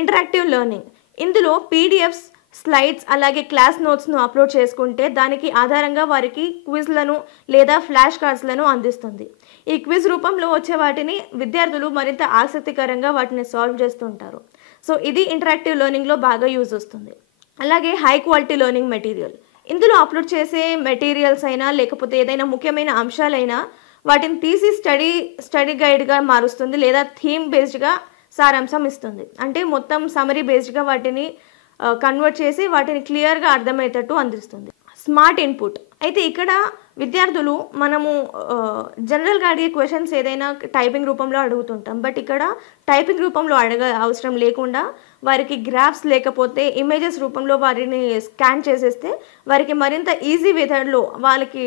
Interactive learning. ఇందులో PDFs, slides అలాగే class నోట్స్ను అప్లోడ్ చేసుకుంటే దానికి ఆధారంగా వారికి క్విజ్లను లేదా ఫ్లాష్ కార్డ్స్లను అందిస్తుంది. ఈ క్విజ్ రూపంలో వచ్చే వాటిని విద్యార్థులు మరింత ఆసక్తికరంగా వాటిని సాల్వ్ చేస్తుంటారు. సో ఇది ఇంటరాక్టివ్ లెర్నింగ్లో బాగా యూజ్ వస్తుంది. అలాగే హై క్వాలిటీ లెర్నింగ్ మెటీరియల్. ఇందులో అప్లోడ్ చేసే మెటీరియల్స్ అయినా లేకపోతే ఏదైనా ముఖ్యమైన అంశాలైనా వాటిని తీసి స్టడీ గైడ్గా మారుస్తుంది లేదా థీమ్ బేస్డ్గా సారాంశం ఇస్తుంది. అంటే మొత్తం సమరీ బేస్డ్గా వాటిని కన్వర్ట్ చేసి వాటిని క్లియర్గా అర్థమయ్యేటట్టు అందిస్తుంది. Smart input. అయితే ఇక్కడ విద్యార్థులు మనము జనరల్గా అడిగే క్వశ్చన్స్ ఏదైనా టైపింగ్ రూపంలో అడుగుతుంటాం. బట్ ఇక్కడ టైపింగ్ రూపంలో అవసరం లేకుండా వారికి గ్రాఫ్స్ లేకపోతే ఇమేజెస్ రూపంలో వారిని స్కాన్ చేసేస్తే వారికి మరింత ఈజీ మెథడ్లో వాళ్ళకి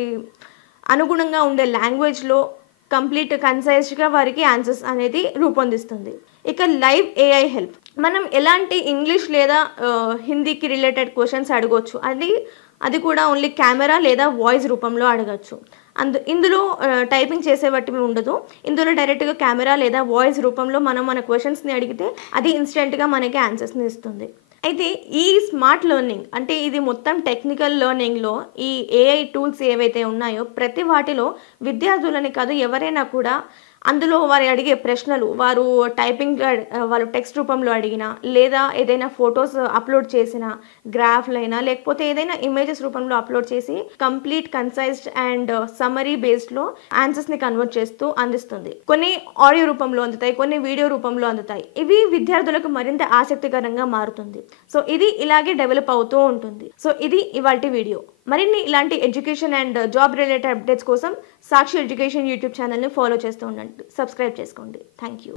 అనుగుణంగా ఉండే లాంగ్వేజ్లో కంప్లీట్ కన్సైజ్గా వారికి ఆన్సర్స్ అనేది రూపొందిస్తుంది. ఇక లైవ్ ఏఐ హెల్ప్. మనం ఎలాంటి ఇంగ్లీష్ లేదా హిందీకి రిలేటెడ్ క్వశ్చన్స్ అడగవచ్చు. అది కూడా ఓన్లీ కెమెరా లేదా వాయిస్ రూపంలో అడగచ్చు. ఇందులో టైపింగ్ చేసే బట్టి ఉండదు. ఇందులో డైరెక్ట్గా కెమెరా లేదా వాయిస్ రూపంలో మనం మన క్వశ్చన్స్ని అడిగితే అది ఇన్స్టెంట్గా మనకి ఆన్సర్స్ని ఇస్తుంది. అయితే ఈ స్మార్ట్ లెర్నింగ్ అంటే ఇది మొత్తం టెక్నికల్ లెర్నింగ్లో ఈ ఏఐ టూల్స్ ఏవైతే ఉన్నాయో ప్రతి వాటిలో విద్యార్థులని కాదు ఎవరైనా కూడా అందులో వారు అడిగే ప్రశ్నలు వారు టైపింగ్ వాళ్ళు టెక్స్ట్ రూపంలో అడిగినా లేదా ఏదైనా ఫొటోస్ అప్లోడ్ చేసిన గ్రాఫ్లైనా లేకపోతే ఏదైనా ఇమేజెస్ రూపంలో అప్లోడ్ చేసి కంప్లీట్ కన్సైజ్డ్ అండ్ సమరీ బేస్డ్లో ఆన్సర్స్ని కన్వర్ట్ చేస్తూ అందిస్తుంది. కొన్ని ఆడియో రూపంలో అందుతాయి, కొన్ని వీడియో రూపంలో అందుతాయి. ఇవి విద్యార్థులకు మరింత ఆసక్తికరంగా మారుతుంది. సో ఇది ఇలాగే డెవలప్ అవుతూ ఉంటుంది. సో ఇది ఇవాల్టి వీడియో. మరిన్ని ఇలాంటి education and job related updates కోసం సాక్షి ఎడ్యుకేషన్ యూట్యూబ్ ఛానల్ని ఫాలో చేస్తూ ఉండండి. సబ్స్క్రైబ్ చేసుకోండి. Thank you.